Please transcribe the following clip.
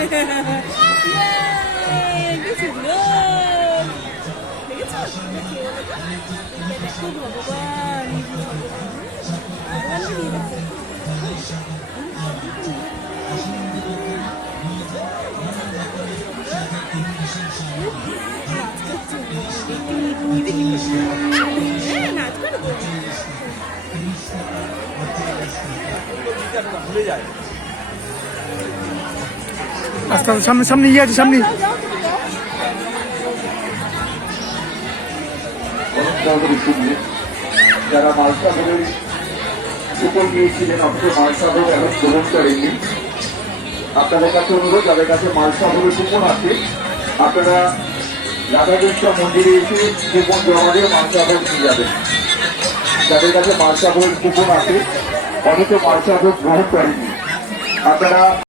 কি সুন্দর দেখেছো দেখো ভগবান ভগবানকে দিয়ে দেখো নাচ করো ভুলে যায়। আস্তে আস্তে সামনে সামনে ইয়ে আছে সামনে। যারা মালসাগরের উপর গিয়েছিলেন অথচ মালসাগর এখন গ্রহণ করেননি, আপনাদের কাছে অনুরোধ, যাদের কাছে মালসাগরের কুপন আছে আপনারা রাধাকৃষ্ণ মন্দিরে এসে কুপন জমা দিয়ে মালসাগর নিয়ে যাবেন। যাদের কাছে মালসাগরের কুপন আছে অথচ মালসাগর গ্রহণ করেননি আপনারা